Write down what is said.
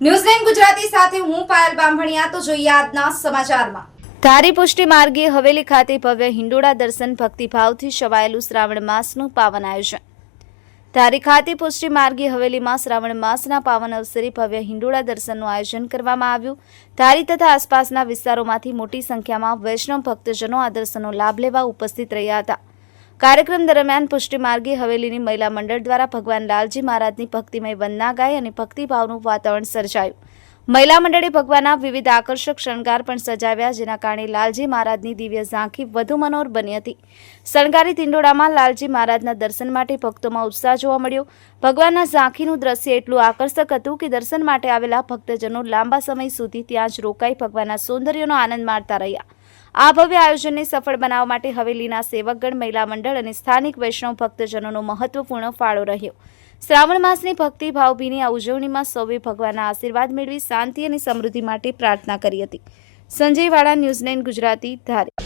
ન્યૂઝ9 ગુજરાતી સાથે હું પાયલ બામભણિયા। તો જોઈએ આજના સમાચારમાં। ધારી પુષ્ટિ માર્ગે હવેલી ખાતે ભવ્ય હિંડોળા દર્શન ભક્તિભાવથી છવાયેલું શ્રાવણ માસનું પાવન આયોજન। ધારી ખાતે પુષ્ટિ માર્ગે હવેલીમાં શ્રાવણ માસના પાવન અવસરે ભવ્ય હિંડોળા દર્શનનું આયોજન કરવામાં આવ્યું। ધારી તથા આસપાસના વિસ્તારોમાંથી મોટી સંખ્યામાં વૈષ્ણવ ભક્તજનો આ દર્શનનો લાભ લેવા ઉપસ્થિત રહ્યા હતા। કાર્યક્રમ દરમિયાન પુષ્ટિ માર્ગે હવેલીની મહિલા મંડળ દ્વારા ભગવાન લાલજી મહારાજની ભક્તિમય વંદના ગાઈ અને ભક્તિભાવનું વાતાવરણ સર્જાયું। મહિલા મંડળે ભગવાનના વિવિધ આકર્ષક શણગાર પણ સજાવ્યા, જેના કારણે લાલજી મહારાજની દિવ્ય ઝાંખી વધુ મનોહર બની હતી। શણગારિત હિંડોળામાં લાલજી મહારાજના દર્શન માટે ભક્તોમાં ઉત્સાહ જોવા મળ્યો। ભગવાનના ઝાંખીનું દ્રશ્ય એટલું આકર્ષક હતું કે દર્શન માટે આવેલા ભક્તજનો લાંબા સમય સુધી ત્યાં જ રોકાઈ ભગવાનના સૌંદર્યનો આનંદ માણતા રહ્યા। આ ભવ્ય આયોજનને સફળ બનાવવા માટે હવેલીના સેવકગણ, મહિલા મંડળ અને સ્થાનિક વૈષ્ણવ ભક્તજનોનો મહત્વપૂર્ણ ફાળો રહ્યો। શ્રાવણ માસની ભક્તિ ભાવભીની આ ઉજવણીમાં સૌએ ભગવાનના આશીર્વાદ મેળવી શાંતિ અને સમૃદ્ધિ માટે પ્રાર્થના કરી હતી। સંજય વાળા, ન્યૂઝ9 ગુજરાતી, ધારી।